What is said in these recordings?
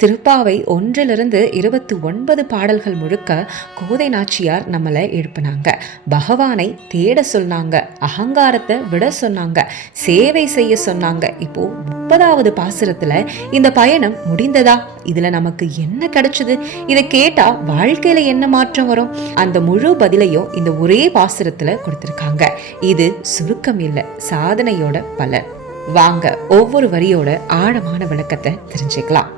திருப்பாவை 1 29 பாடல்கள் முழுக்க கோதை நாச்சியார் நம்மளை எழுப்பினாங்க. பகவானை தேட சொன்னாங்க, அகங்காரத்தை விட சொன்னாங்க, சேவை செய்ய சொன்னாங்க. இப்போ 30வது பாசுரத்துல இந்த பயணம் முடிந்ததா, இதுல நமக்கு என்ன கிடைச்சது, இதை கேட்டா வாழ்க்கையில என்ன மாற்றம் வரும், அந்த முழு பதிலையும் இந்த ஒரே பாசுரத்துல கொடுத்திருக்காங்க. இது சுருக்கம் இல்ல, சாதனையோட பலன். வாங்க ஒவ்வொரு வரியோட ஆழமான விளக்கத்தை தெரிஞ்சுக்கலாம்.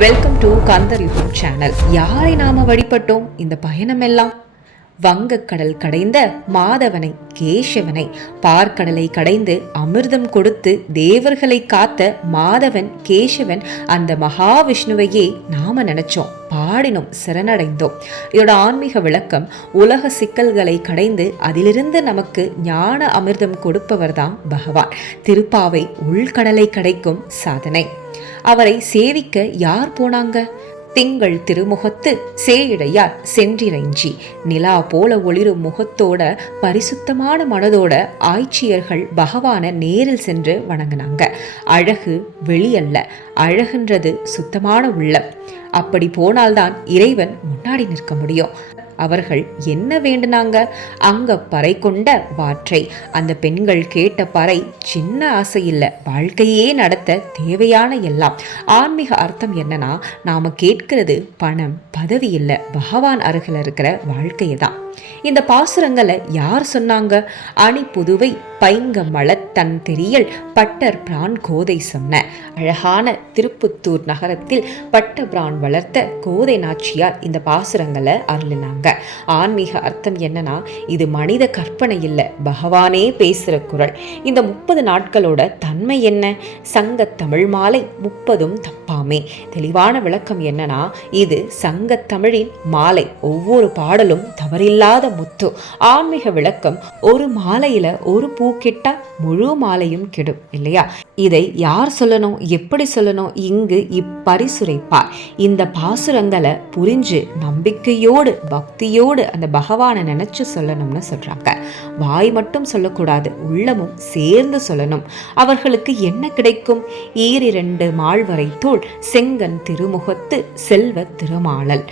Welcome to Kandar YouTube channel. யாரை நாம வழிபட்டோம் இந்த பயணம் எல்லாம்? வங்கக்கடல் கடைந்த மாதவனை, கேசவனை, பார்க்கடலை கடைந்து அமிர்தம் கொடுத்து தேவர்களை காத்த மாதவன் கேசவன், அந்த மகாவிஷ்ணுவையே நாம நினைச்சோம், பாடினோம், சரணடைந்தோம். இதோட ஆன்மீக விளக்கம், உலக சிக்கல்களை கடைந்து அதிலிருந்து நமக்கு ஞான அமிர்தம் கொடுப்பவர் தான் பகவான். திருப்பாவை உள்கடலை கடைக்கும் சாதனை. அவரை சேவிக்க யார் போனாங்க? திங்கள் திருமுகத்து சேயிடையார் சென்றிரைஞ்சி, நிலா போல ஒளிரும் முகத்தோட பரிசுத்தமான மனதோட ஆய்ச்சியர்கள் பகவானை நேரில் சென்று வணங்கினாங்க. அழகு வெளியல்ல, அழகுன்றது சுத்தமான உள்ளம். அப்படி போனால்தான் இறைவன் முன்னாடி நிற்க முடியும். அவர்கள் என்ன வேண்டுனாங்க? அங்க பறை கொண்ட வாற்றை. அந்த பெண்கள் கேட்ட பறை சின்ன ஆசை இல்லை, வாழ்க்கையே நடத்த தேவையான எல்லாம். ஆன்மீக அர்த்தம் என்னன்னா, நாம கேட்கிறது பணம் பதவி இல்லை, பகவான் அருகில் இருக்கிற வாழ்க்கையை தான். இந்த பாசுரங்களை யார் சொன்னாங்க? அணி புதுவை பைங்க மலத்தன் தெரியல் பட்டர் பிரான் கோதை சொன்ன. அழகான திருப்புத்தூர் நகரத்தில் பட்ட பிரான் வளர்த்த கோதை நாச்சியார் இந்த பாசுரங்களை அருளினாங்க. ஆன்மீக அர்த்தம் என்னன்னா, இது மனித கற்பனை இல்லை, பகவானே பேசுகிற குரல். இந்த 30 நாட்களோட தன்மை என்ன? சங்க தமிழ் மாலை 30ம் தப்பாமே. தெளிவான விளக்கம் என்னன்னா, இது சங்க தமிழின் மாலை, ஒவ்வொரு பாடலும் தவறில்லாத முத்து. ஆன்மீக விளக்கம், ஒரு மாலையில ஒரு பூ கிட்டா முழு மாலையும் கெடும் இல்லையா? இதை யார் சொல்லணும், எப்படி சொல்லணும்? இங்கு இப்பரிசுரைப்பார். இந்த பாசுரங்களை புரிஞ்சு நம்பிக்கையோடு பக்தியோடு அந்த பகவானை நினைச்சு சொல்லணும்னு சொல்றாங்க. வாய் மட்டும் சொல்லக்கூடாது, உள்ளமும் சேர்ந்து சொல்லணும். அவர்களுக்கு என்ன கிடைக்கும்? 2 மாழ்வரை தோள் செங்கன் திருமுகத்து செல்வ திருமாளல்.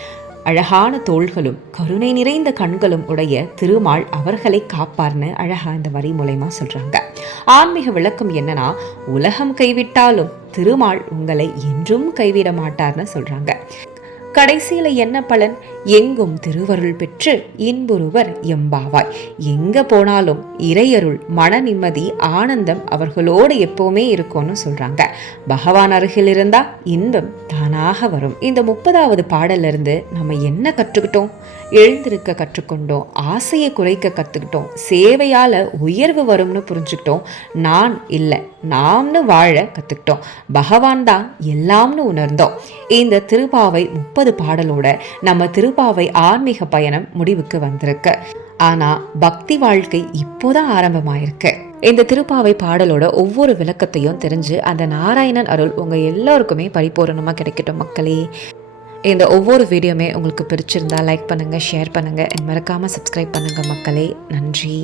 அழகான தோள்களும் கருணை நிறைந்த கண்களும் உடைய திருமால் அவர்களை காப்பார்னு அழகா இந்த வரி மூலமா சொல்றாங்க. ஆன்மீக விளக்கம் என்னன்னா, உலகம் கைவிட்டாலும் திருமால் உங்களை என்றும் கைவிட மாட்டார்னு சொல்றாங்க. கடைசியில என்ன பலன்? எங்கும் திருவருள் பெற்று இன்புறுவர் எம்பாவாய். எங்க போனாலும் இறையருள், மன நிம்மதி, ஆனந்தம் அவர்களோடு எப்பவுமே இருக்கும்னு சொல்றாங்க. பகவான் அருகில் இருந்தா இன்பம் தானாக வரும். இந்த 30வது பாடல்ல இருந்து நம்ம என்ன கற்றுக்கிட்டோம்? எழுந்திருக்க கற்றுக்கொண்டோம், ஆசையை குறைக்க கத்துக்கிட்டோம், சேவையால உயர்வு வரும்னு புரிஞ்சுக்கிட்டோம், நான் இல்லை நாம்னு வாழ கத்துக்கிட்டோம், பகவான் தான் எல்லாம்னு உணர்ந்தோம். இந்த திருப்பாவை 30 பாடலோட நம்ம திருப்பாவை ஆன்மீக பயணம் முடிவுக்கு வந்திருக்கு. ஆனா பக்தி வாழ்க்கை இப்போதான் ஆரம்பமாயிருக்கு. இந்த திருப்பாவை பாடலோட ஒவ்வொரு விளக்கத்தையும் தெரிஞ்சு அந்த நாராயணன் அருள் உங்க எல்லாருக்குமே பரிபூரணமா கிடைக்கட்டும் மக்களே. இந்த ஒவ்வொரு வீடியோமே உங்களுக்கு பிடிச்சிருந்தா லைக் பண்ணுங்க, ஷேர் பண்ணுங்க, மறக்காம சப்ஸ்கிரைப் பண்ணுங்க மக்களே. நன்றி.